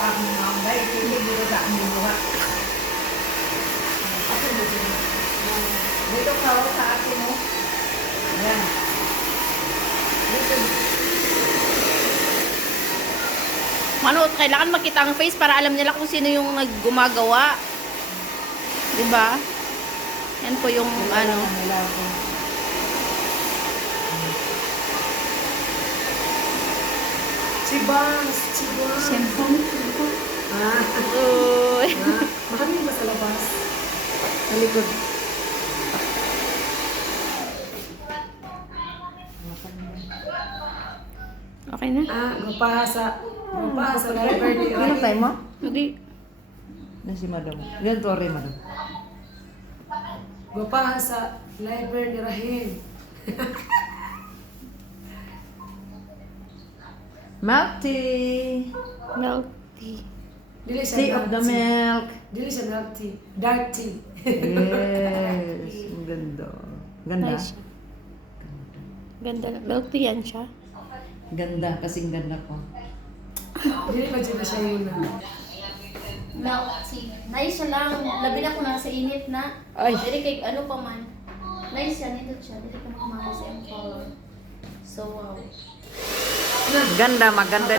akong mga guys. Hindi dito sa aking buha. Dito ka sa akin mo. Ayan. Dito. Manood, kailangan makita ang face para alam nila kung sino yung naggumagawa. Diba? Yan po yung ano. Chibas. Cellphone. Ah. Uy. Maraming ba sa labas? Sa likod. Okay na. Gupaha sa library. Ano tayo mo? Hindi. Na si madam. Yan, sorry, madam. Gupaha sa library ni Rahim. Milk tea. Milk tea. Dili siya Tea of the milk tea. milk. Dili siya milk tea. Dark tea. Yes. Ang ganda. Ganda. Nice. Ganda. Milk tea yan siya. Ganda. Kasing ganda ko. Dili ba siya yun na? Milk tea. Nice siya lang. Labi na ko na sa init na. Ay. Dili kay ano pa man. Nice siya. Nindot siya. Dili ka makamahal sa M color. So wow. Ganda, maganda.